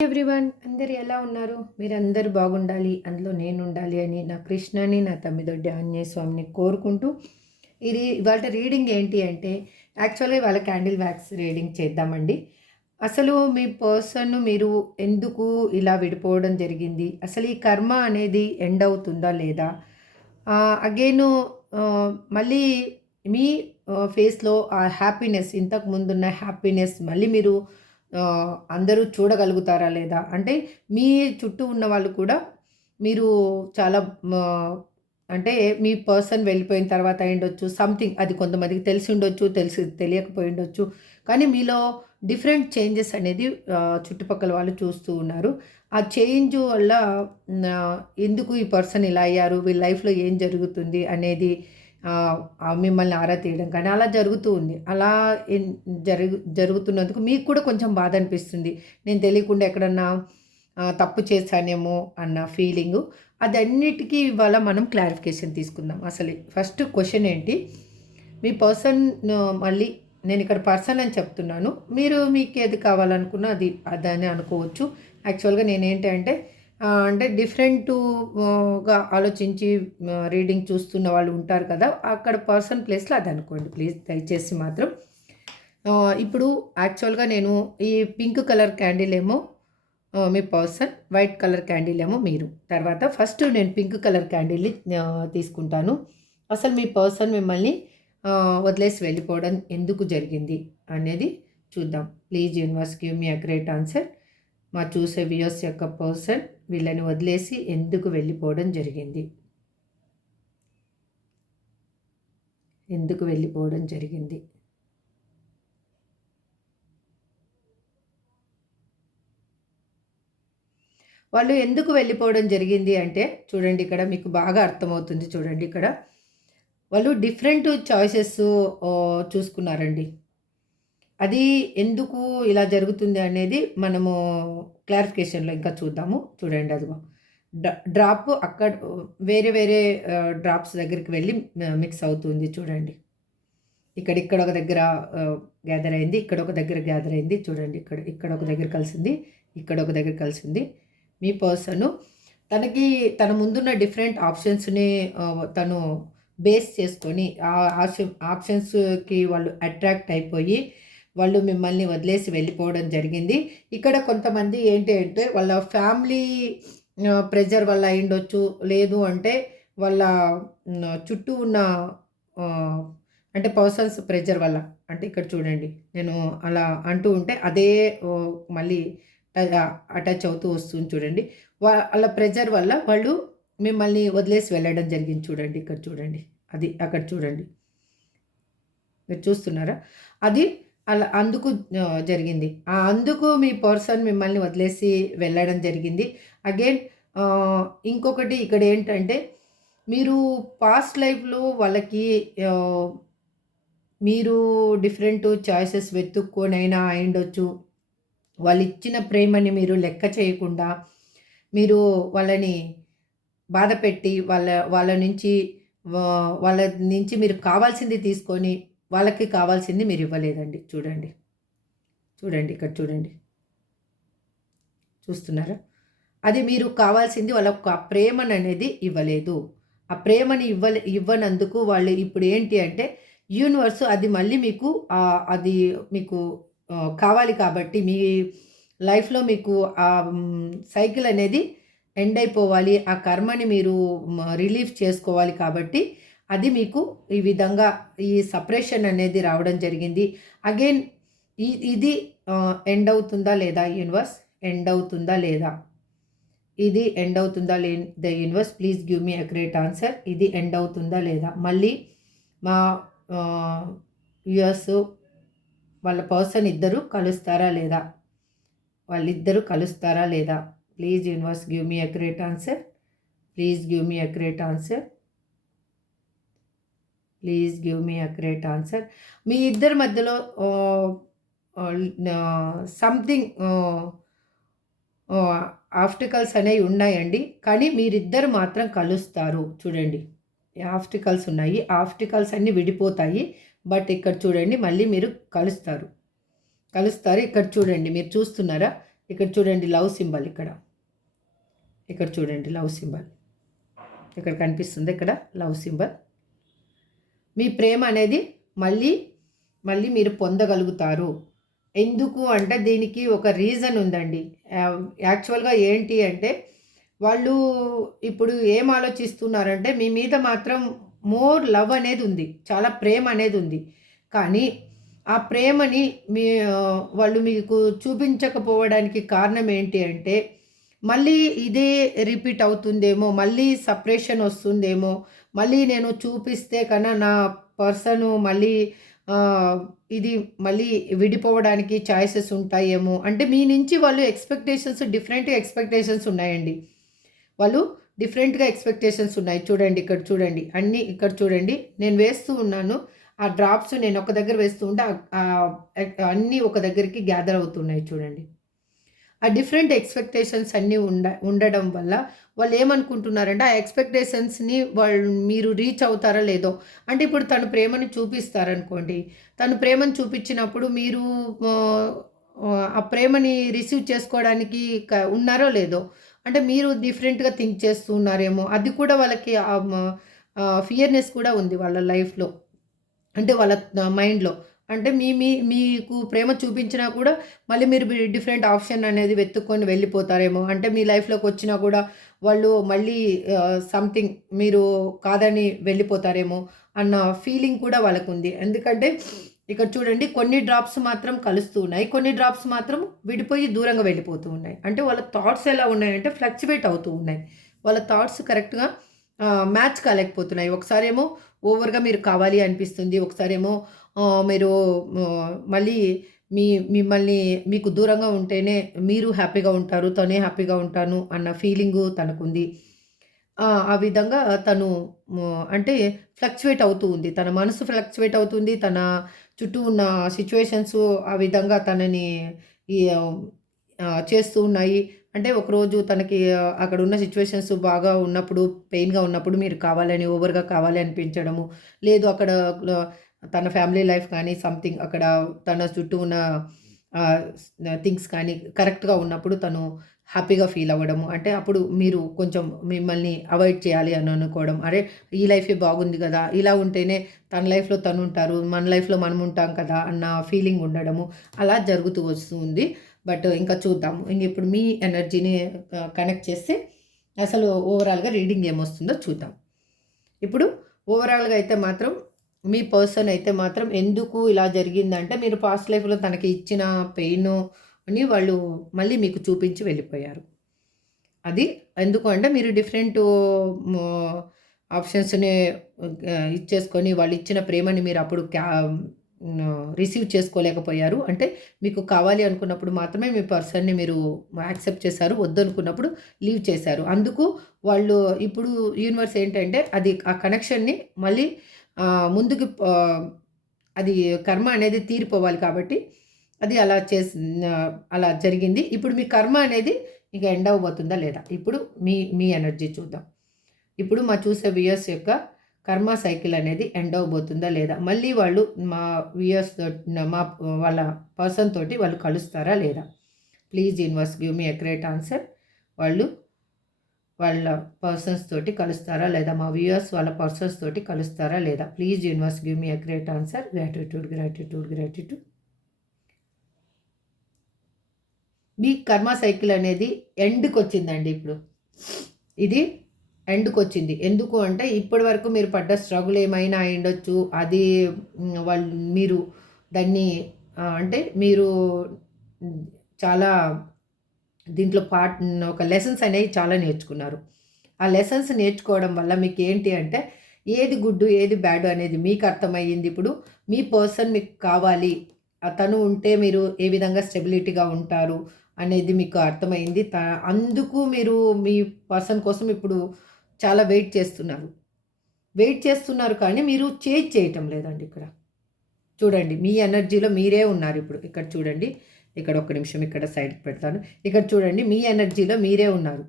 Everyone అందరు ఎలా ఉన్నారు? మీరందరూ బాగుండాలి, అందులో నేను ఉండాలి అని నా కృష్ణని, నా తమ్మిదొడ్డి ఆంజనేయ స్వామిని కోరుకుంటూ ఇది ఇవాళ రీడింగ్ ఏంటి అంటే యాక్చువల్గా ఇవాళ క్యాండిల్ వ్యాక్స్ రీడింగ్ చేద్దామండి. అసలు మీ పర్సన్ మీరు ఎందుకు ఇలా విడిపోవడం జరిగింది? అసలు ఈ కర్మ అనేది ఎండ్ అవుతుందా లేదా? అగైను మళ్ళీ మీ ఫేస్‌లో ఆ హ్యాపీనెస్ ఇంతకు ముందున్న హ్యాపీనెస్ మళ్ళీ మీరు అందరూ చూడగలుగుతారా లేదా? అంటే మీ చుట్టూ ఉన్న వాళ్ళు కూడా మీరు చాలా మా అంటే మీ పర్సన్ వెళ్ళిపోయిన తర్వాత అయ్యుండొచ్చు. సంథింగ్ అది కొంతమందికి తెలిసుండొచ్చు, తెలియకపోయుండొచ్చు. కానీ మీలో డిఫరెంట్ చేంజెస్ అనేది చుట్టుపక్కల వాళ్ళు చూస్తూ ఉన్నారు. ఆ చేంజ్ వల్ల ఎందుకు ఈ పర్సన్ ఇలా అయ్యారు? వీళ్ళ లైఫ్‌లో ఏం జరుగుతుంది అనేది మిమ్మల్ని ఆరా తీయడం కానీ అలా జరుగుతూ ఉంది. అలా ఎన్ జరుగుతున్నందుకు మీకు కూడా కొంచెం బాధ అనిపిస్తుంది. నేను తెలియకుండా ఎక్కడన్నా తప్పు చేశానేమో అన్న ఫీలింగు. అదన్నిటికీ ఇవాళ మనం క్లారిఫికేషన్ తీసుకుందాం. అసలు ఫస్ట్ క్వెషన్ ఏంటి? మీ పర్సన్ మళ్ళీ నేనిక్కడ పర్సన్ అని చెప్తున్నాను. మీరు మీకేది కావాలనుకున్నా అదని అనుకోవచ్చు. యాక్చువల్‌గా నేనేంటంటే అంటే గా ఆలోచించి రీడింగ్ చూస్తున్న వాళ్ళు ఉంటారు కదా! అక్కడ పర్సన్ ప్లేస్‌లో అదనుకోండి ప్లీజ్ దయచేసి మాత్రం. ఇప్పుడు యాక్చువల్‌గా నేను ఈ పింక్ కలర్ క్యాండిల్ ఏమో మీ పర్సన్, వైట్ కలర్ క్యాండిల్ ఏమో మీరు. తర్వాత ఫస్ట్ నేను పింక్ కలర్ క్యాండిల్‌ని తీసుకుంటాను. అసలు మీ పర్సన్ మిమ్మల్ని వదిలేసి వెళ్ళిపోవడం ఎందుకు జరిగింది అనేది చూద్దాం. Please universe give me accurate answer. మా చూసే వ్యూయర్స్ యొక్క పర్సన్ వీళ్ళని వదిలేసి ఎందుకు వెళ్ళిపోవడం జరిగింది? ఎందుకు వెళ్ళిపోవడం జరిగింది? వాళ్ళు ఎందుకు వెళ్ళిపోవడం జరిగింది అంటే చూడండి, ఇక్కడ మీకు బాగా అర్థమవుతుంది చూడండి. ఇక్కడ వాళ్ళు డిఫరెంట్ చాయిసెస్ చూసుకున్నారండి. అది ఎందుకు ఇలా జరుగుతుంది అనేది మనము క్లారిఫికేషన్‌లో ఇంకా చూద్దాము. చూడండి అదిగో డ్రాప్ అక్కడ వేరే వేరే డ్రాప్స్ దగ్గరికి వెళ్ళి మిక్స్ అవుతుంది చూడండి. ఇక్కడ ఒక దగ్గర గ్యాదర్ అయింది. ఇక్కడ ఒక దగ్గర గ్యాదర్ అయింది. చూడండి ఇక్కడ ఒక దగ్గర కలిసింది. ఇక్కడ ఒక దగ్గర కలిసింది. మీ పర్సను తన ముందున్న డిఫరెంట్ ఆప్షన్స్‌ని తను బేస్ చేసుకొని ఆ ఆప్షన్స్‌కి వాళ్ళు అట్రాక్ట్ అయిపోయి వాళ్ళు మిమ్మల్ని వదిలేసి వెళ్ళిపోవడం జరిగింది. ఇక్కడ కొంతమంది ఏంటి అంటే వాళ్ళ ఫ్యామిలీ ప్రెషర్ వల్ల అయ్యుండొచ్చు. లేదు అంటే వాళ్ళ చుట్టూ ఉన్న అంటే పర్సన్స్ ప్రెషర్ వల్ల. అంటే ఇక్కడ చూడండి నేను అలా అంటూ ఉంటే అదే మళ్ళీ అటాచ్ అవుతూ వస్తుంది చూడండి. వాళ్ళ ప్రెషర్ వల్ల వాళ్ళు మిమ్మల్ని వదిలేసి వెళ్ళడం జరిగింది చూడండి. ఇక్కడ చూడండి. అది అక్కడ చూడండి. మీరు చూస్తున్నారా? అది అలా అందుకు జరిగింది. అందుకు మీ పర్సన్ మిమ్మల్ని వదిలేసి వెళ్ళడం జరిగింది. అగైన్ ఇంకొకటి ఇక్కడేంటంటే మీరు పాస్ట్ లైఫ్‌లో వాళ్ళకి మీరు డిఫరెంట్ చాయిసెస్ వెతుక్కొనైనా అయ్యుండొచ్చు. వాళ్ళిచ్చిన ప్రేమని మీరు లెక్క చేయకుండా మీరు వాళ్ళని బాధపెట్టి వాళ్ళ నుంచి వాళ్ళ నుంచి మీరు కావాల్సింది తీసుకొని వాళ్ళకి కావాల్సింది మీరివ్వలేదండి. చూడండి. చూడండి. ఇక్కడ చూడండి. చూస్తున్నారా? అది మీరు కావాల్సింది వాళ్ళొక ప్రేమననేది ఇవ్వలేదు. ఆ ప్రేమని ఇవ్వనందుకు వాళ్ళు ఇప్పుడు ఏంటి అంటే యూనివర్స్ అది మళ్ళీ మీకు అది మీకు కావాలి కాబట్టి మీ లైఫ్‌లో మీకు సైకిల్ అనేది ఎండ్ అయిపోవాలి. ఆ కర్మని మీరు రిలీఫ్ చేసుకోవాలి కాబట్టి అది మీకు ఈ విధంగా ఈ సెపరేషన్ అనేది రావడం జరిగింది. అగైన్ ఇది ఎండ్ అవుతుందా లేదా యూనివర్స్? ఎండ్ అవుతుందా లేదా? ఇది ఎండ్ అవుతుందా the universe please give me accurate answer. ఇది ఎండ్ అవుతుందా లేదా? మళ్ళీ మా వ్యూయర్స్ వాళ్ళ పర్సన్ ఇద్దరు కలుస్తారా లేదా? వాళ్ళిద్దరూ కలుస్తారా లేదా? Please universe give me accurate answer. Please give me accurate answer. Please give me accurate answer. మీ ఇద్దరి మధ్యలో సంథింగ్ ఆబ్స్టికల్స్ అనేవి ఉన్నాయండి. కానీ మీరిద్దరు మాత్రం కలుస్తారు. చూడండి. ఆబ్స్టికల్స్ ఉన్నాయి. ఆబ్స్టికల్స్ అన్నీ విడిపోతాయి. బట్ ఇక్కడ చూడండి మళ్ళీ మీరు కలుస్తారు. ఇక్కడ చూడండి. మీరు చూస్తున్నారా? ఇక్కడ చూడండి లవ్ సింబల్ ఇక్కడ. ఇక్కడ చూడండి లవ్ సింబల్. ఇక్కడ కనిపిస్తుంది ఇక్కడ లవ్ సింబల్. మీ ప్రేమ అనేది మళ్ళీ మళ్ళీ మీరు పొందగలుగుతారు. ఎందుకు అంటే దీనికి ఒక రీజన్ ఉందండి. యాక్చువల్‌గా ఏంటి అంటే వాళ్ళు ఇప్పుడు ఏం ఆలోచిస్తున్నారంటే మీ మీద మాత్రం మోర్ లవ్ అనేది ఉంది. చాలా ప్రేమ అనేది ఉంది. కానీ ఆ ప్రేమని వాళ్ళు మీకు చూపించకపోవడానికి కారణం ఏంటి అంటే మళ్ళీ ఇదే రిపీట్ అవుతుందేమో, మళ్ళీ సెపరేషన్ వస్తుందేమో, మళ్ళీ నేను చూపిస్తే కన్నా నా పర్సను మళ్ళీ ఇది మళ్ళీ విడిపోవడానికి ఛాయిసెస్ ఉంటాయేమో. అంటే మీ నుంచి వాళ్ళు డిఫరెంట్ ఎక్స్‌పెక్టేషన్స్ ఉన్నాయండి. వాళ్ళు డిఫరెంట్‌గా ఎక్స్‌పెక్టేషన్స్ ఉన్నాయి. చూడండి ఇక్కడ చూడండి. అన్నీ ఇక్కడ చూడండి. నేను వేస్తూ ఉన్నాను. ఆ డ్రాప్స్ నేను ఒక దగ్గర వేస్తూ ఉంటే అన్నీ ఒక దగ్గరికి గ్యాదర్ అవుతున్నాయి చూడండి. ఆ డిఫరెంట్ ఎక్స్‌పెక్టేషన్స్ అన్నీ ఉండడం వల్ల వాళ్ళు ఏమనుకుంటున్నారంటే ఆ ఎక్స్‌పెక్టేషన్స్‌ని మీరు రీచ్ అవుతారో లేదో. అంటే ఇప్పుడు తను ప్రేమని చూపిస్తారనుకోండి. తను ప్రేమను చూపించినప్పుడు మీరు ఆ ప్రేమని రిసీవ్ చేసుకోవడానికి ఉన్నారో లేదో. అంటే మీరు డిఫరెంట్‌గా థింక్ చేస్తూ ఉన్నారేమో. అది కూడా వాళ్ళకి ఫియర్‌నెస్ కూడా ఉంది వాళ్ళ లైఫ్‌లో. అంటే వాళ్ళ మైండ్‌లో. అంటే మీకు ప్రేమ చూపించినా కూడా మళ్ళీ మీరు డిఫరెంట్ ఆప్షన్ అనేది వెతుక్కొని వెళ్ళిపోతారేమో. అంటే మీ లైఫ్‌లోకొచ్చినా కూడా వాళ్ళు మళ్ళీ సంథింగ్ మీరు కాదని వెళ్ళిపోతారేమో అన్న ఫీలింగ్ కూడా వాళ్ళకుంది. ఎందుకంటే ఇక్కడ చూడండి కొన్ని డ్రాప్స్ మాత్రం కలుస్తూ ఉన్నాయి. కొన్ని డ్రాప్స్ మాత్రం విడిపోయి దూరంగా వెళ్ళిపోతూ ఉన్నాయి. అంటే వాళ్ళ థాట్స్ ఎలా ఉన్నాయంటే ఫ్లక్చువేట్ అవుతూ ఉన్నాయి. వాళ్ళ థాట్స్ కరెక్ట్‌గా మ్యాచ్ కాలేకపోతున్నాయి. ఒకసారేమో ఓవర్‌గా మీరు కావాలి అనిపిస్తుంది. ఒకసారేమో మీరు మళ్ళీ మిమ్మల్ని మీకు దూరంగా ఉంటేనే మీరు హ్యాపీగా ఉంటారు. తనే హ్యాపీగా ఉంటాను అన్న ఫీలింగు తనకుంది. ఆ విధంగా తను అంటే ఫ్లక్చువేట్ అవుతూ ఉంది. తన మనసు ఫ్లక్చువేట్ అవుతుంది. తన చుట్టూ ఉన్న సిట్యుయేషన్స్ ఆ విధంగా తనని ఈ చేస్తూ ఉన్నాయి. అంటే ఒకరోజు తనకి అక్కడున్న సిట్యుయేషన్స్ బాగా ఉన్నప్పుడు, పెయిన్‌గా ఉన్నప్పుడు మీరు కావాలని ఓవర్‌గా కావాలి అనిపించడము. లేదు అక్కడ తన ఫ్యామిలీ లైఫ్ కానీ సంథింగ్ అక్కడ తన చుట్టూ ఉన్న ఆహ్, థింగ్స్ కానీ కరెక్ట్‌గా ఉన్నప్పుడు తను హ్యాపీగా ఫీల్ అవ్వడము. అంటే అప్పుడు మీరు కొంచెం మిమ్మల్ని అవాయిడ్ చేయాలి అని అనుకోవడం. అరే! ఈ లైఫే బాగుంది గదా! ఇలా ఉంటేనే తన లైఫ్‌లో తనుంటారు. మన లైఫ్‌లో మనం ఉంటాం కదా! అన్న ఫీలింగ్ ఉండడము. అలా జరుగుతూ వస్తూ ఉంది. బట్ ఇంకా చూద్దాము. ఇప్పుడు మీ ఎనర్జీని కనెక్ట్ చేస్తే అసలు ఓవరాల్‌గా రీడింగ్ ఏమొస్తుందో చూద్దాం. ఇప్పుడు ఓవరాల్‌గా అయితే మాత్రం మీ పర్సన్ అయితే మాత్రం ఎందుకు ఇలా జరిగిందంటే మీరు పాస్ట్ లైఫ్‌లో తనకి ఇచ్చిన పెయినుని వాళ్ళు మళ్ళీ మీకు చూపించి వెళ్ళిపోయారు. అది ఎందుకు అంటే మీరు డిఫరెంట్ మో ఆప్షన్స్‌ని ఇచ్చేసుకొని వాళ్ళిచ్చిన ప్రేమని మీరు అప్పుడు రిసీవ్ చేసుకోలేకపోయారు. అంటే మీకు కావాలి అనుకున్నప్పుడు మాత్రమే మీ పర్సన్‌ని మీరు యాక్సెప్ట్ చేశారు. వద్దనుకున్నప్పుడు లీవ్ చేశారు. అందుకు వాళ్ళు ఇప్పుడు యూనివర్స్ ఏంటంటే అది ఆ కనెక్షన్‌ని మళ్ళీ ముందుకు అది కర్మ అనేది తీరిపోవాలి కాబట్టి అది అలా జరిగింది. ఇప్పుడు మీ కర్మ అనేది ఇక ఎండ్ అవ్వబోతుందా లేదా? ఇప్పుడు మీ ఎనర్జీ చూద్దాం. ఇప్పుడు చూసే వ్యూయర్స్ యొక్క కర్మ సైకిల్ అనేది ఎండ్ అవ్వబోతుందా లేదా? మళ్ళీ వాళ్ళు మా వ్యూయర్స్ మా వాళ్ళ పర్సన్ తోటి వాళ్ళు కలుస్తారా లేదా? Please universe give me accurate answer. వాళ్ళు వాళ్ళ పర్సన్స్ తోటి కలుస్తారా లేదా? మా వ్యూయర్స్ వాళ్ళ పర్సన్స్ తోటి కలుస్తారా లేదా? Please universe give me accurate answer. Gratitude. మీ కర్మ సైకిల్ అనేది ఎండ్‌కొచ్చిందండి ఇప్పుడు. ఇది ఎండ్‌కొచ్చింది. ఎందుకు అంటే ఇప్పటి వరకు మీరు పడ్డ స్ట్రగుల్ ఏమైనా అయ్యుండొచ్చు. అది మీరు దాన్ని అంటే మీరు చాలా దీంట్లో ఒక లెసన్స్ అనేవి చాలా నేర్చుకున్నారు. ఆ లెసన్స్ నేర్చుకోవడం వల్ల మీకేంటి అంటే ఏది గుడ్డు, ఏది బ్యాడు అనేది మీకు అర్థమయ్యింది ఇప్పుడు. మీ పర్సన్ మీకు కావాలి. తను ఉంటే మీరు ఏ విధంగా స్టెబిలిటీగా ఉంటారు అనేది మీకు అర్థమైంది. అందుకు మీరు మీ పర్సన్ కోసం ఇప్పుడు చాలా వెయిట్ చేస్తున్నారు. వెయిట్ చేస్తున్నారు కానీ మీరు చేంజ్ చేయటం లేదండి ఇక్కడ. చూడండి మీ ఎనర్జీలో మీరే ఉన్నారిప్పుడు. ఇక్కడ చూడండి. ఇక్కడ ఒక్క నిమిషం ఇక్కడ సైడ్‌కి పెడతాను. ఇక్కడ చూడండి మీ ఎనర్జీలో మీరే ఉన్నారు.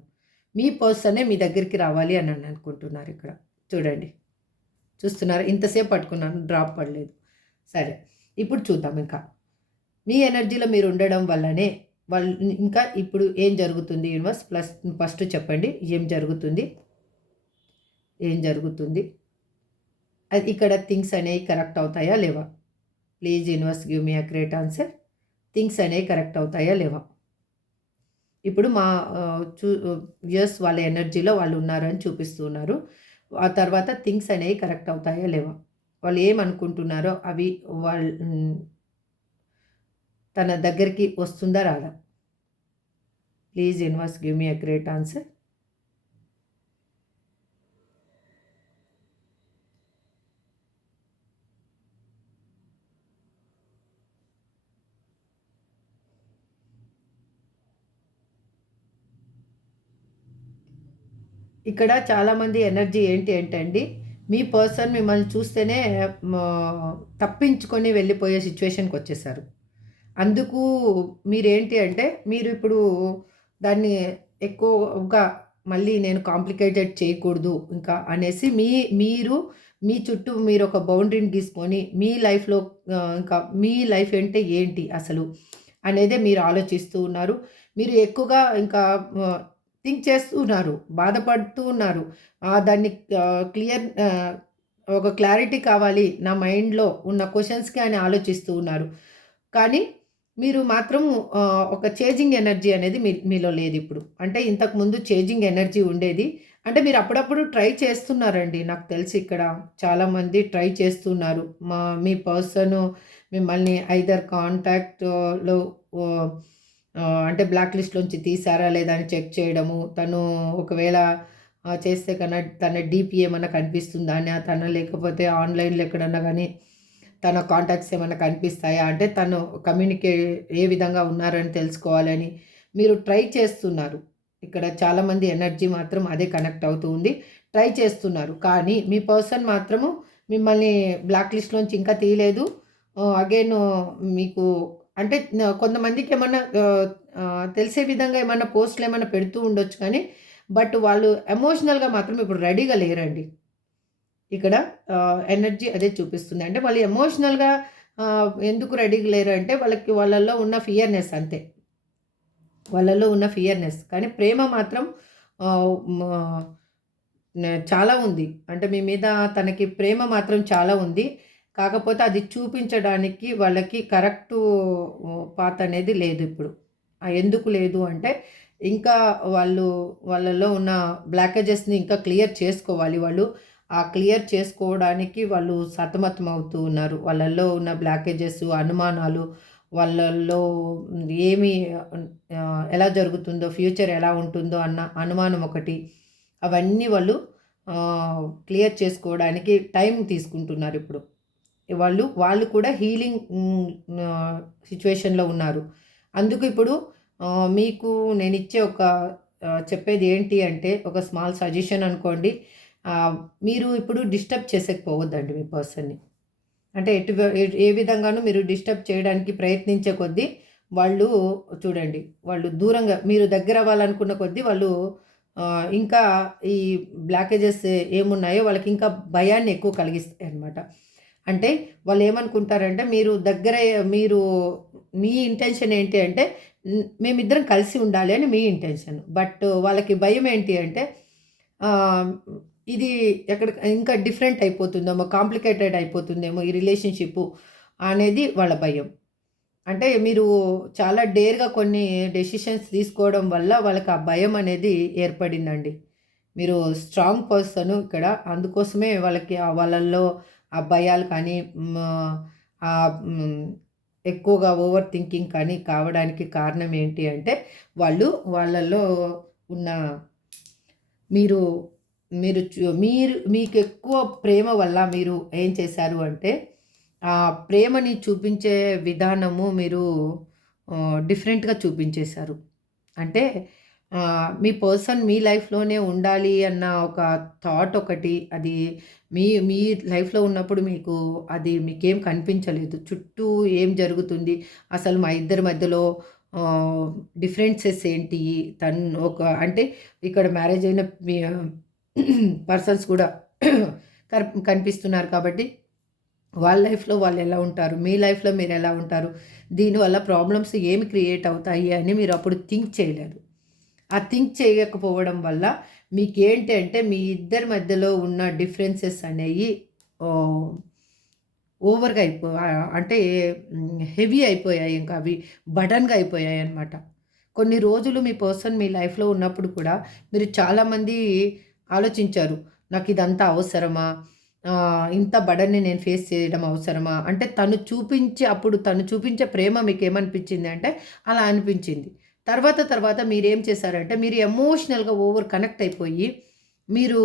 మీ పర్సనే మీ దగ్గరికి రావాలి అని అనుకుంటున్నారు ఇక్కడ. చూడండి. చూస్తున్నారా? ఇంతసేపు పట్టుకున్నాను డ్రాప్ పడలేదు. సరే. ఇప్పుడు చూద్దాం ఇంకా. మీ ఎనర్జీలో మీరు ఉండడం వల్లనే వాళ్ళు ఇంకా ఇప్పుడు ఏం జరుగుతుంది యూనివర్స్ ప్లస్ ఫస్ట్ చెప్పండి ఏం జరుగుతుంది, ఏం జరుగుతుంది, అది ఇక్కడ థింగ్స్ అనేవి కరెక్ట్ అవుతాయా లేవా? Please universe give me a great answer. Things అనేవి కరెక్ట్ అవుతాయా లేవా? ఇప్పుడు మా వ్యూయర్స్ వాళ్ళ ఎనర్జీలో వాళ్ళు ఉన్నారని చూపిస్తున్నారు. ఆ తర్వాత థింగ్స్ అనేవి కరెక్ట్ అవుతాయా లేవా? వాళ్ళు ఏమనుకుంటున్నారో అవి తన దగ్గరికి వస్తుందా రాదా? Please universe give me a great answer. ఇక్కడ చాలామంది ఎనర్జీ ఏంటి అంటే అండి, మీ పర్సన్ మిమ్మల్ని చూస్తేనే తప్పించుకొని వెళ్ళిపోయే సిచ్యువేషన్కి వచ్చేసారు. అందుకు మీరేంటి అంటే మీరు ఇప్పుడు దాన్ని ఎక్కువగా మళ్ళీ నేను కాంప్లికేటెడ్ చేయకూడదు ఇంకా అనేసి మీరు మీ చుట్టూ మీరు ఒక బౌండరీని గీసుకొని మీ లైఫ్లో ఇంకా మీ లైఫ్ అంటే ఏంటి అసలు అనేదే మీరు ఆలోచిస్తూ ఉన్నారు. మీరు ఎక్కువగా ఇంకా థింక్ చేస్తూ ఉన్నారు, బాధపడుతూ ఉన్నారు. దాన్ని క్లియర్ ఒక క్లారిటీ కావాలి నా మైండ్‌లో ఉన్న క్వెషన్స్‌కి అని ఆలోచిస్తూ ఉన్నారు. కానీ మీరు మాత్రం ఒక చేంజింగ్ ఎనర్జీ అనేది మీలో లేదిప్పుడు. అంటే ఇంతకుముందు చేంజింగ్ ఎనర్జీ ఉండేది. అంటే మీరు అప్పుడప్పుడు ట్రై చేస్తున్నారండి. నాకు తెలిసి ఇక్కడ చాలామంది ట్రై చేస్తున్నారు. మీ పర్సను మిమ్మల్ని ఐదర్ కాంటాక్ట్‌లో ఆహ్, అంటే బ్లాక్ లిస్ట్‌లోంచి తీశారా లేదా అని చెక్ చేయడము. తను ఒకవేళ చేస్తే తన డీపీ ఏమన్నా కనిపిస్తుందా అని, తను లేకపోతే ఆన్‌లైన్‌లో ఎక్కడన్నా గానీ తన కాంటాక్ట్స్ ఏమన్నా కనిపిస్తాయా? అంటే తను ఏ విధంగా ఉన్నారని తెలుసుకోవాలని మీరు ట్రై చేస్తున్నారు. ఇక్కడ చాలామంది ఎనర్జీ మాత్రం అదే కనెక్ట్ అవుతూ ఉంది. ట్రై చేస్తున్నారు. కానీ మీ పర్సన్ మాత్రము మిమ్మల్ని బ్లాక్ లిస్ట్‌లోంచి ఇంకా తీయలేదు. అగైన్ మీకు అంటే కొంతమందికేమన్నా తెలిసే విధంగా ఏమన్నా పోస్ట్‌లేమన్నా పెడుతూ ఉండొచ్చు కానీ, బట్ వాళ్ళు ఎమోషనల్‌గా మాత్రం ఇప్పుడు రెడీగా లేరండి. ఇక్కడ ఎనర్జీ అదే చూపిస్తుంది. అంటే వాళ్ళు ఎమోషనల్‌గా ఎందుకు రెడీగా లేరు అంటే వాళ్ళలో ఉన్న ఫియర్‌నెస్ అంతే. వాళ్ళలో ఉన్న ఫియర్‌నెస్. కానీ ప్రేమ మాత్రం ఆహ్, మ చాలా ఉంది. అంటే మీ మీద తనకి ప్రేమ మాత్రం చాలా ఉంది. కాకపోతే అది చూపించడానికి వాళ్ళకి కరెక్టు పాత్ అనేది లేదు ఇప్పుడు. ఎందుకు లేదు అంటే ఇంకా వాళ్ళలో ఉన్న బ్లాకేజెస్‌ని ఇంకా క్లియర్ చేసుకోవాలి వాళ్ళు. ఆ క్లియర్ చేసుకోవడానికి వాళ్ళు సతమతమవుతూ ఉన్నారు. వాళ్ళలో ఉన్న బ్లాకేజెస్, అనుమానాలు, వాళ్ళల్లో ఏమి ఎలా జరుగుతుందో, ఫ్యూచర్ ఎలా ఉంటుందో అన్న అనుమానం ఒకటి. అవన్నీ వాళ్ళు క్లియర్ చేసుకోవడానికి టైం తీసుకుంటున్నారిప్పుడు. వాళ్ళు కూడా హీలింగ్ సిట్యుయేషన్‌లో ఉన్నారు. అందుకు ఇప్పుడు మీకు నేనిచ్చే ఒక చెప్పేది ఏంటి అంటే ఒక స్మాల్ సజెషన్ అనుకోండి. మీరు ఇప్పుడు డిస్టర్బ్ చేసేకపోవద్దండి మీ పర్సన్‌ని. అంటే ఏ విధంగానూ మీరు డిస్టర్బ్ చేయడానికి ప్రయత్నించే కొద్దీ వాళ్ళు చూడండి, వాళ్ళు దూరంగా మీరు దగ్గరవ్వాలనుకున్న కొద్దీ వాళ్ళు ఇంకా ఈ బ్లాకేజెస్ ఏమున్నాయో వాళ్ళకి ఇంకా భయాన్ని ఎక్కువ కలిగిస్తాయన్నమాట. అంటే వాళ్ళేమనుకుంటారంటే మీరు మీ ఇంటెన్షన్ ఏంటి అంటే మేమిద్దరం కలిసి ఉండాలి అని మీ ఇంటెన్షన్. బట్ వాళ్ళకి భయం ఏంటి అంటే ఆహ్, ఇది ఎక్కడ ఇంకా డిఫరెంట్ అయిపోతుందేమో, కాంప్లికేటెడ్ అయిపోతుందేమో ఈ రిలేషన్‌షిప్పు అనేది వాళ్ళ భయం. అంటే మీరు చాలా డేర్‌గా కొన్ని డెసిషన్స్ తీసుకోవడం వల్ల వాళ్ళకి ఆ భయం అనేది ఏర్పడిందండి. మీరు స్ట్రాంగ్ పర్సను ఇక్కడ. అందుకోసమే వాళ్ళకి వాళ్ళల్లో ఆ భయాలు కానీ హ్మ్, ఎక్కువగా ఓవర్ థింకింగ్ కానీ కావడానికి కారణం ఏంటి అంటే, వాళ్ళల్లో ఉన్న మీరు మీకెక్కువ ప్రేమ వల్ల మీరు ఏం చేశారు అంటే, ఆ ప్రేమని చూపించే విధానము మీరు డిఫరెంట్‌గా చూపించేశారు. అంటే మీ పర్సన్ మీ లైఫ్‌లోనే ఉండాలి అన్న ఒక థాట్ ఒకటి అది మీ లైఫ్‌లో ఉన్నప్పుడు మీకేం కనిపించలేదు. చుట్టూ ఏం జరుగుతుంది? అసలు మా ఇద్దరి మధ్యలో ఆహ్, డిఫరెన్సెస్ ఏంటి? అంటే ఇక్కడ మ్యారేజ్ అయిన పర్సన్స్ కూడా కనిపిస్తున్నారు కాబట్టి వాళ్ళ లైఫ్‌లో వాళ్ళు ఎలా ఉంటారు? మీ లైఫ్‌లో మీరు ఎలా ఉంటారు? దీనివల్ల ప్రాబ్లమ్స్ ఏమి క్రియేట్ అవుతాయి అని మీరు అప్పుడు థింక్ చేయలేరు. ఆ థింక్ చేయకపోవడం వల్ల మీకేంటి అంటే మీ ఇద్దరి మధ్యలో ఉన్న డిఫరెన్సెస్ అనేయి ఆహ్, ఓవర్‌గా అంటే హెవీ అయిపోయాయి. ఇంకా అవి బర్డెన్‌గా అయిపోయాయన్నమాట. కొన్ని రోజులు మీ పర్సన్ మీ లైఫ్‌లో ఉన్నప్పుడు కూడా మీరు చాలామంది ఆలోచించారు. నాకిదంతా అవసరమా? ఇంత బర్డెన్‌ని నేను ఫేస్ చేయడం అవసరమా? అంటే తను చూపించే ప్రేమ మీకేమనిపించింది అంటే అలా అనిపించింది. తర్వాత మీరేం చేశారంటే మీరు ఎమోషనల్‌గా ఓవర్ కనెక్ట్ అయిపోయి మీరు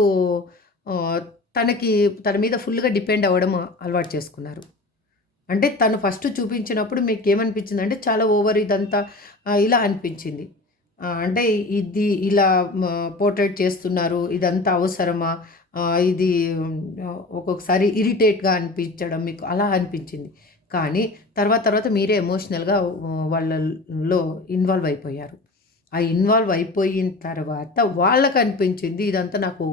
ఆహ్, తనకి తన మీద ఫుల్‌గా డిపెండ్ అవ్వడం అలవాటు చేసుకున్నారు. అంటే తను ఫస్ట్ చూపించినప్పుడు మీకేమనిపించిందంటే చాలా ఓవర్ ఇదంతా ఇలా అనిపించింది. అంటే ఇది ఇలా పోర్ట్రేట్ చేస్తున్నారు. ఇదంతా అవసరమా? ఇది ఒక్కొక్కసారి ఇరిటేట్‌గా అనిపించడం మీకు అలా అనిపించింది. కానీ తర్వాత మీరే ఎమోషనల్‌గా వాళ్ళలో ఇన్వాల్వ్ అయిపోయారు. ఆ ఇన్వాల్వ్ అయిపోయిన తర్వాత వాళ్ళకనిపించింది ఇదంతా నాకు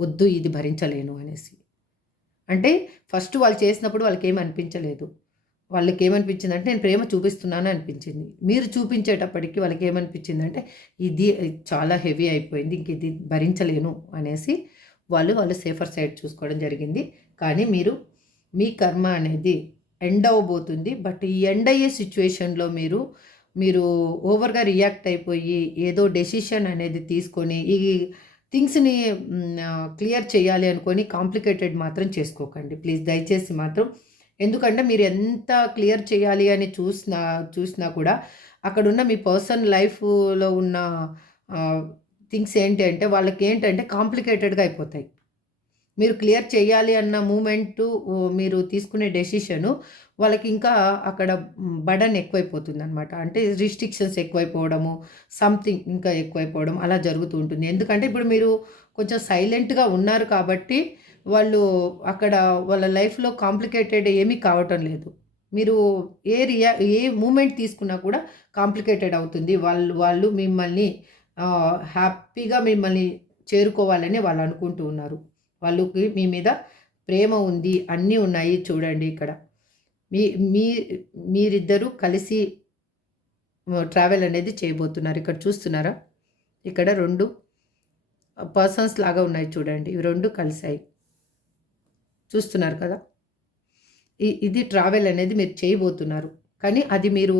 వద్దు ఇది భరించలేను అనేసి. అంటే ఫస్ట్ వాళ్ళు చేసినప్పుడు వాళ్ళకేమి అనిపించలేదు. వాళ్ళకేమనిపించిందంటే నేను ప్రేమ చూపిస్తున్నాను అనిపించింది. మీరు చూపించేటప్పటికి వాళ్ళకేమనిపించిందంటే ఇది చాలా హెవీ అయిపోయింది. ఇంక ఇది భరించలేను అనేసి వాళ్ళు సేఫర్ సైడ్ చూసుకోవడం జరిగింది. కానీ మీ కర్మ అనేది ఎండ్ అవ్వబోతుంది. బట్ ఈ ఎండ్ అయ్యే సిట్యుయేషన్‌లో మీరు ఓవర్‌గా రియాక్ట్ అయిపోయి ఏదో డెసిషన్ అనేది తీసుకొని ఈ థింగ్స్‌ని క్లియర్ చేయాలి అనుకోని కాంప్లికేటెడ్ మాత్రం చేసుకోకండి. ప్లీజ్ దయచేసి మాత్రం. ఎందుకంటే మీరు ఎంత క్లియర్ చేయాలి అని చూసినా కూడా అక్కడున్న మీ పర్సన్ లైఫ్‌లో ఉన్న ఆహ్, థింగ్స్ ఏంటి అంటే వాళ్ళకేంటంటే కాంప్లికేటెడ్‌గా అయిపోతాయి. మీరు క్లియర్ చేయాలి అన్న మూమెంటు మీరు తీసుకునే డెసిషను వాళ్ళకింకా అక్కడ బర్డెన్ ఎక్కువైపోతుందనమాట. అంటే రిస్ట్రిక్షన్స్ ఎక్కువైపోవడము, సంథింగ్ ఇంకా ఎక్కువైపోవడం అలా జరుగుతూ ఉంటుంది. ఎందుకంటే ఇప్పుడు మీరు కొంచెం సైలెంట్‌గా ఉన్నారు కాబట్టి వాళ్ళు అక్కడ వాళ్ళ లైఫ్‌లో కాంప్లికేటెడ్ ఏమీ కావటం లేదు. మీరు ఏ మూమెంట్ తీసుకున్నా కూడా కాంప్లికేటెడ్ అవుతుంది. వాళ్ళు మిమ్మల్ని హ్యాపీగా మిమ్మల్ని చేరుకోవాలని వాళ్ళు అనుకుంటూ ఉన్నారు. వాళ్ళకి మీ మీద ప్రేమ ఉంది. అన్నీ ఉన్నాయి చూడండి ఇక్కడ. మీ మీ మీరిద్దరూ కలిసి ట్రావెల్ అనేది చేయబోతున్నారు. ఇక్కడ చూస్తున్నారా? ఇక్కడ 2 పర్సన్స్ లాగా ఉన్నాయి చూడండి. ఇవి 2 కలిసాయి. చూస్తున్నారు కదా! ఇది ట్రావెల్ అనేది మీరు చేయబోతున్నారు. కానీ అది మీరు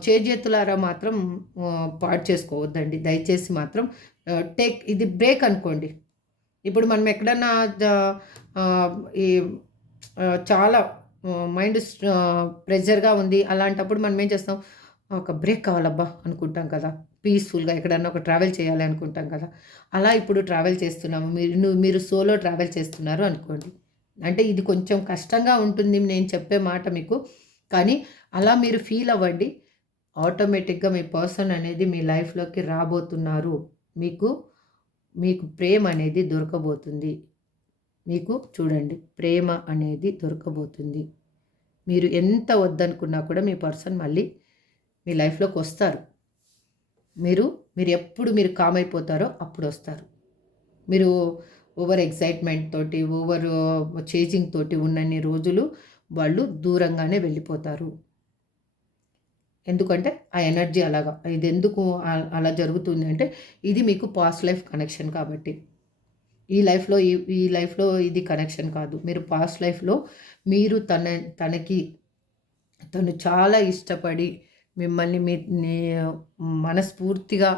చేజేతులారా మాత్రం పాడు చేసుకోవద్దండి. దయచేసి మాత్రం ఇది బ్రేక్ అనుకోండి. ఇప్పుడు మనం ఎక్కడన్నా జ ఆహ్, ఈ చాలా మైండ్ ప్రెషర్‌గా ఉంది. అలాంటప్పుడు మనం ఏం చేస్తాం? ఒక బ్రేక్ కావాలబ్బా! అనుకుంటాం కదా! పీస్‌ఫుల్‌గా ఎక్కడన్నా ఒక ట్రావెల్ చేయాలి అనుకుంటాం కదా! అలా ఇప్పుడు ట్రావెల్ చేస్తున్నాము. మీరు సోలో ట్రావెల్ చేస్తున్నారు అనుకోండి. అంటే ఇది కొంచెం కష్టంగా ఉంటుంది నేను చెప్పే మాట మీకు. కానీ అలా మీరు ఫీల్ అవ్వండి. ఆటోమేటిక్‌గా మీ పర్సన్ అనేది మీ లైఫ్‌లోకి రాబోతున్నారు. మీకు మీకు ప్రేమ అనేది దొరకబోతుంది. మీకు చూడండి ప్రేమ అనేది దొరకబోతుంది. మీరు ఎంత వద్దనుకున్నా కూడా మీ పర్సన్ మళ్ళీ మీ లైఫ్‌లోకొస్తారు. మీరు మీరు కామ్ అయిపోతారో అప్పుడొస్తారు. మీరు ఓవర్ ఎక్సైట్‌మెంట్ తోటి, చేజింగ్ తోటి ఉన్నన్ని రోజులు వాళ్ళు దూరంగానే వెళ్ళిపోతారు. ఎందుకంటే ఆ ఎనర్జీ అలాగా. ఇదెందుకు అలా జరుగుతుంది అంటే ఇది మీకు పాస్ట్ లైఫ్ కనెక్షన్ కాబట్టి. ఈ లైఫ్‌లో ఇది కనెక్షన్ కాదు. మీరు పాస్ట్ లైఫ్‌లో మీరు తనకి తను చాలా ఇష్టపడి మిమ్మల్ని మనస్ఫూర్తిగా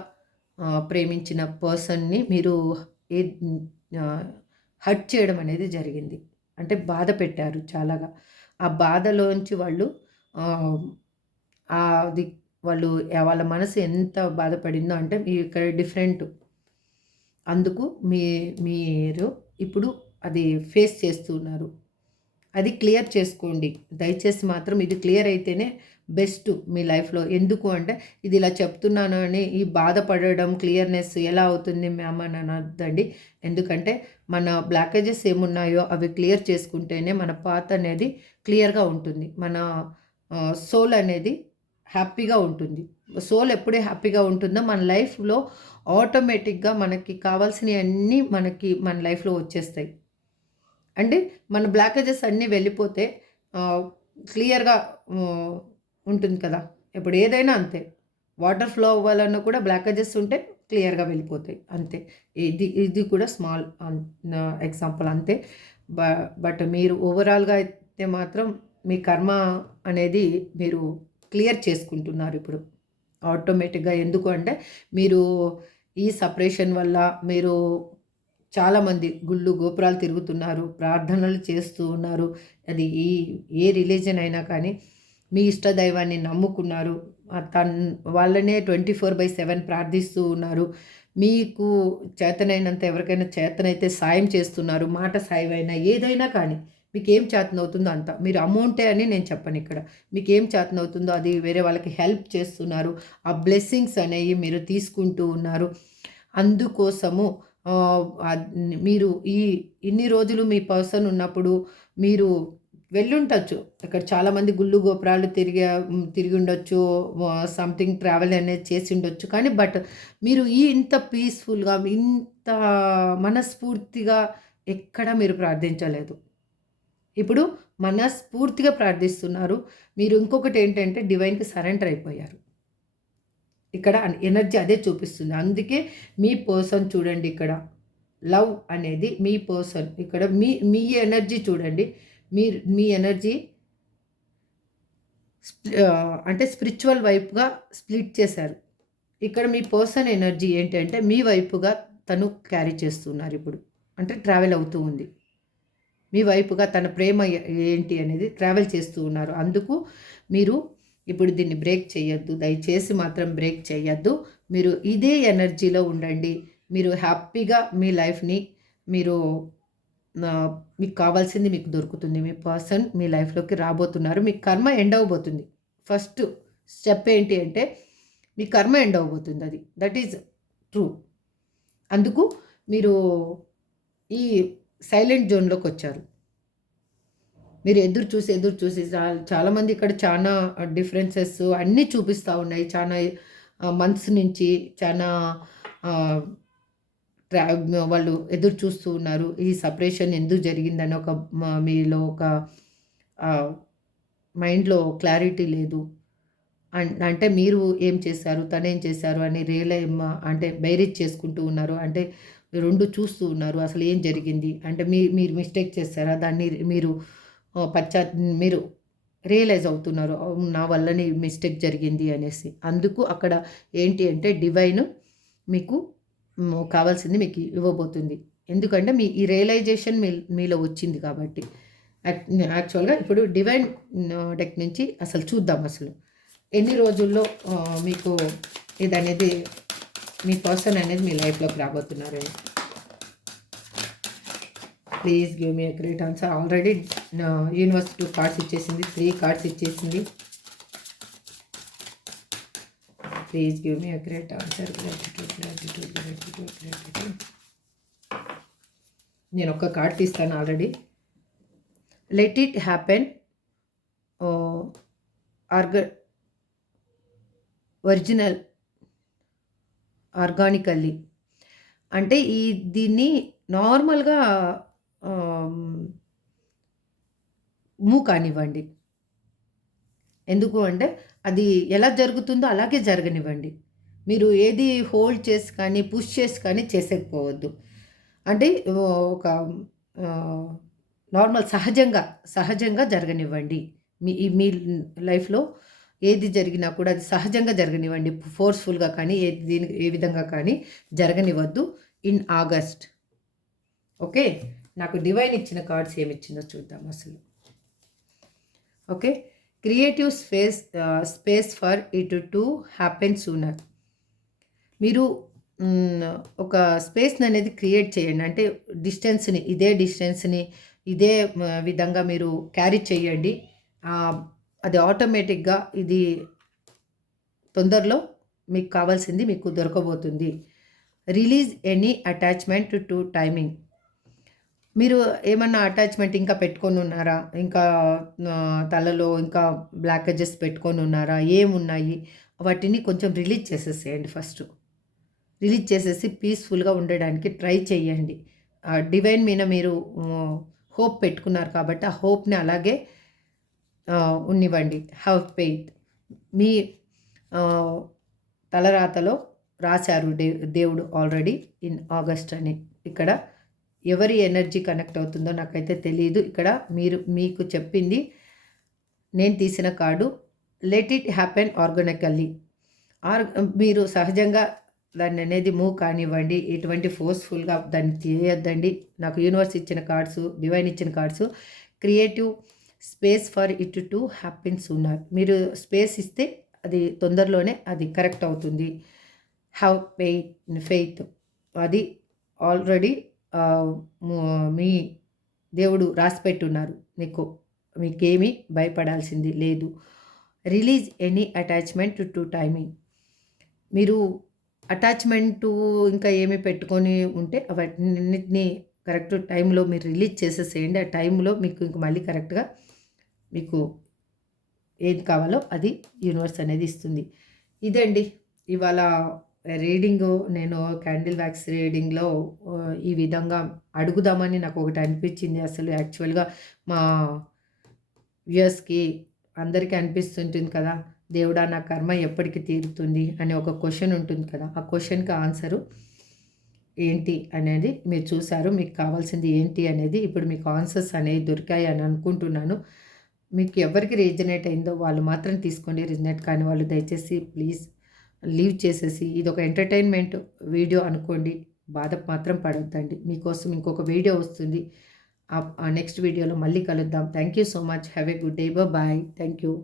ప్రేమించిన పర్సన్‌ని మీరు ఏ ఆహ్, హర్ట్ చేయడం అనేది జరిగింది. అంటే బాధ పెట్టారు చాలాగా. ఆ బాధలోంచి వాళ్ళు ఆహ్, అది వాళ్ళ మనసు ఎంత బాధపడిందో అంటే ఇక్కడ డిఫరెంట్. అందుకు మీరు ఇప్పుడు అది ఫేస్ చేస్తున్నారు. అది క్లియర్ చేసుకోండి. దయచేసి మాత్రం ఇది క్లియర్ అయితేనే బెస్ట్ మీ లైఫ్‌లో. ఎందుకు అంటే ఇది ఇలా చెప్తున్నాను అని ఈ బాధపడడం క్లియర్‌నెస్ ఎలా అవుతుంది మ్యామ్ అని అనొద్దండి. ఎందుకంటే మన బ్లాకేజెస్ ఏమున్నాయో అవి క్లియర్ చేసుకుంటేనే మన పాత్ అనేది క్లియర్‌గా ఉంటుంది. మన సోల్ అనేది హ్యాపీగా ఉంటుంది. సోల్ ఎప్పుడే హ్యాపీగా ఉంటుందో మన లైఫ్‌లో ఆటోమేటిక్‌గా మనకి కావాల్సినయన్నీ మన లైఫ్‌లో వచ్చేస్తాయి. అంటే మన బ్లాకేజెస్ అన్నీ వెళ్ళిపోతే క్లియర్గా ఉంటుంది కదా. ఇప్పుడు ఏదైనా అంతే, వాటర్ ఫ్లో అవ్వాలన్నా కూడా బ్లాకేజెస్ ఉంటే క్లియర్గా వెళ్ళిపోతాయి అంతే. ఇది ఇది కూడా స్మాల్ ఎగ్జాంపుల్ అంతే. బట్ మీరు ఓవరాల్గా అయితే మాత్రం మీ కర్మ అనేది మీరు క్లియర్ చేసుకుంటున్నారు ఇప్పుడు ఆటోమేటిక్గా. ఎందుకు అంటే మీరు ఈ సపరేషన్ వల్ల మీరు చాలామంది గుళ్ళు గోపురాలు తిరుగుతున్నారు, ప్రార్థనలు చేస్తూ ఉన్నారు. అది ఏ రిలీజన్ అయినా కానీ మీ ఇష్ట దైవాన్ని నమ్ముకున్నారు, వాళ్ళనే 24/7 ప్రార్థిస్తూ ఉన్నారు. మీకు చేతనైనంత, ఎవరికైనా చేతనైతే సాయం చేస్తున్నారు, మాట సాయం అయినా ఏదైనా కానీ మీకేం చేతనవుతుందో అంత. మీరు అమౌంటే అని నేను చెప్పను ఇక్కడ. మీకేం చేతనవుతుందో అది వేరే వాళ్ళకి హెల్ప్ చేస్తున్నారు. ఆ బ్లెస్సింగ్స్ అనేవి మీరు తీసుకుంటూ ఉన్నారు. అందుకోసము మీరు ఇన్ని రోజులు మీ పర్సన్ ఉన్నప్పుడు మీరు వెళ్ళుండొచ్చు. ఇక్కడ చాలామంది గుళ్ళు గోపురాలు తిరిగి ఉండొచ్చు, సంథింగ్ ట్రావెల్ అనేది చేసి ఉండొచ్చు. కానీ బట్ మీరు ఇంత పీస్ఫుల్గా, ఇంత మనస్ఫూర్తిగా ఎక్కడ మీరు ప్రార్థించలేదు. ఇప్పుడు మనస్ఫూర్తిగా ప్రార్థిస్తున్నారు. మీరు ఇంకొకటి ఏంటంటే డివైన్‌కి సరెండర్ అయిపోయారు. ఇక్కడ ఎనర్జీ అదే చూపిస్తుంది. అందుకే మీ పర్సన్ చూడండి ఇక్కడ లవ్ అనేది మీ పర్సన్ ఇక్కడ మీ ఎనర్జీ చూడండి. మీ ఎనర్జీ అంటే స్పిరిచువల్ వైపుగా స్ప్లిట్ చేశారు. ఇక్కడ మీ పర్సన్ ఎనర్జీ ఏంటంటే మీ వైపుగా తను క్యారీ చేస్తున్నారు ఇప్పుడు. అంటే ట్రావెల్ అవుతూ ఉంది. మీ వైపుగా తన ప్రేమ ఏంటి అనేది ట్రావెల్ చేస్తూ ఉన్నారు. అందుకు మీరు ఇప్పుడు దీన్ని బ్రేక్ చేయొద్దు. దయచేసి మాత్రం బ్రేక్ చేయొద్దు. మీరు ఇదే ఎనర్జీలో ఉండండి. మీరు హ్యాపీగా మీ లైఫ్‌ని మీరు మీకు కావాల్సింది మీకు దొరుకుతుంది. మీ పర్సన్ మీ లైఫ్‌లోకి రాబోతున్నారు. మీ కర్మ ఎండ్ అవ్వబోతుంది. ఫస్ట్ స్టెప్ ఏంటి అంటే మీ కర్మ ఎండ్ అవ్వబోతుంది అది. That is true. అందుకు మీరు ఈ సైలెంట్ జోన్‌లోకి వచ్చారు. మీరు ఎదురు చూసి చాలామంది ఇక్కడ చాలా డిఫరెన్సెస్ అన్నీ చూపిస్తూ ఉన్నాయి. చాలా మంత్స్ నుంచి చాలా వాళ్ళు ఎదురు చూస్తూ ఉన్నారు. ఈ సపరేషన్ ఎందుకు జరిగిందని ఒక మీలో ఒక మైండ్‌లో క్లారిటీ లేదు. అంటే మీరు ఏం చేశారు, తనేం చేశారు అని అంటే బైరేజ్ చేసుకుంటూ ఉన్నారు. అంటే 2 చూస్తూ ఉన్నారు. అసలు ఏం జరిగింది? అంటే మీరు మిస్టేక్ చేశారా? దాన్ని మీరు మీరు రియలైజ్ అవుతున్నారు. నా వల్లనే మిస్టేక్ జరిగింది అనేసి. అందుకు అక్కడ ఏంటి అంటే డివైన్ మీకు కావాల్సింది మీకు ఇవ్వబోతుంది. ఎందుకంటే ఈ రియలైజేషన్ మీలో వచ్చింది కాబట్టి. యాక్చువల్గా ఇప్పుడు డివైన్ డెక్ నుంచి అసలు చూద్దాం అసలు ఎన్ని రోజుల్లో మీకు ఇదనేది మీ పర్సన్ అనేది మీ లైఫ్లోకి రాబోతున్నారని. Please give me a great answer. Already universe 2 cards ఇచ్చేసింది, 3 కార్డ్స్ ఇచ్చేసింది. Please give me a great answer. Gratitude. నేను ఒక కార్డ్ తీస్తాను already. Let it happen original organically. అంటే దీన్ని నార్మల్గా మూవ్ కానివ్వండి. ఎందుకు అంటే అది ఎలా జరుగుతుందో అలాగే జరగనివ్వండి. మీరు ఏది హోల్డ్ చేసి కానీ పుష్ చేసి కానీ చేసేకపోవద్దు. అంటే ఒక నార్మల్ సహజంగా జరగనివ్వండి. మీ లైఫ్లో ఏది జరిగినా కూడా అది సహజంగా జరగనివ్వండి. ఫోర్స్ఫుల్గా కానీ ఏ విధంగా కానీ జరగనివ్వద్దు. In August. ఓకే, నాకు డివైన్ ఇచ్చిన కార్డ్స్ ఏమి ఇచ్చిందో చూద్దాం అసలు. Okay, creative space for it to happen sooner. మీరు ఒక స్పేస్ని అనేది క్రియేట్ చేయండి. అంటే డిస్టెన్స్ని ఇదే విధంగా మీరు క్యారీ చేయండి. అది ఆటోమేటిక్గా ఇది తొందరలో మీకు కావాల్సింది మీకు దొరకబోతుంది. Release any attachment to timing. మీరు ఏమన్నా అటాచ్మెంట్ ఇంకా పెట్టుకొని ఉన్నారా? ఇంకా తలలో ఇంకా బ్లాకేజెస్ పెట్టుకొని ఉన్నారా? ఏమున్నాయి వాటిని కొంచెం రిలీజ్ చేసేసేయండి. ఫస్ట్ రిలీజ్ చేసేసి పీస్ఫుల్గా ఉండడానికి ట్రై చేయండి. డివైన్ మీద మీరు హోప్ పెట్టుకున్నారు కాబట్టి ఆ హోప్ని అలాగే ఉన్నివ్వండి. Have faith. మీ తలరాతలో రాశారు దేవుడు ఆల్రెడీ ఇన్ ఆగస్ట్ అని. ఇక్కడ ఎవరి ఎనర్జీ కనెక్ట్ అవుతుందో నాకైతే తెలియదు. ఇక్కడ మీకు చెప్పింది నేను తీసిన card let it happen organically. మీరు సహజంగా దాన్ని అనేది మూవ్ కానివ్వండి. ఎటువంటి ఫోర్స్ఫుల్గా దాన్ని చేయొద్దండి. నాకు యూనివర్స్ ఇచ్చిన కార్డ్స్, డివైన్ ఇచ్చిన cards creative space for it to happen sooner. మీరు స్పేస్ ఇస్తే అది తొందరలోనే అది కరెక్ట్ అవుతుంది. Have faith. అది ఆల్రెడీ మీ దేవుడు రాసిపెట్టున్నారు మీకేమీ భయపడాల్సింది లేదు. Release any attachment to timing. మీరు అటాచ్మెంటు ఇంకా ఏమి పెట్టుకొని ఉంటే అవన్నిటిని కరెక్ట్ టైంలో మీరు రిలీజ్ చేసేసేయండి. ఆ టైంలో మీకు ఇంక మళ్ళీ కరెక్ట్గా మీకు ఏది కావాలో అది యూనివర్స్ అనేది ఇస్తుంది. ఇదండి ఇవాళ రీడింగు. నేను క్యాండిల్ వ్యాక్స్ రీడింగ్లో ఈ విధంగా అడుగుదామని నాకు ఒకటి అనిపించింది. అసలు యాక్చువల్గా మా వ్యూయర్స్కి అందరికీ అనిపిస్తుంటుంది కదా, దేవుడా నా కర్మ ఎప్పటికి తీరుతుంది అని ఒక క్వశ్చన్ ఉంటుంది కదా. ఆ క్వశ్చన్కి ఆన్సరు ఏంటి అనేది మీరు చూసారు. మీకు కావాల్సింది ఏంటి అనేది ఇప్పుడు మీకు ఆన్సర్స్ అనేవి దొరికాయి అని అనుకుంటున్నాను. మీకు ఎవరికి రీజనేట్ అయిందో వాళ్ళు మాత్రం తీసుకోండి. రీజనేట్ కాని వాళ్ళు దయచేసి ప్లీజ్ లీవ్ చేసేసి ఇది ఒక ఎంటర్టైన్మెంట్ వీడియో అనుకోండి. బాధ మాత్రం పడొద్దండి. మీకోసం ఇంకొక వీడియో వస్తుంది. నెక్స్ట్ వీడియోలో మళ్ళీ కలుద్దాం. Thank you so much. Have a good day. Bye. Thank you.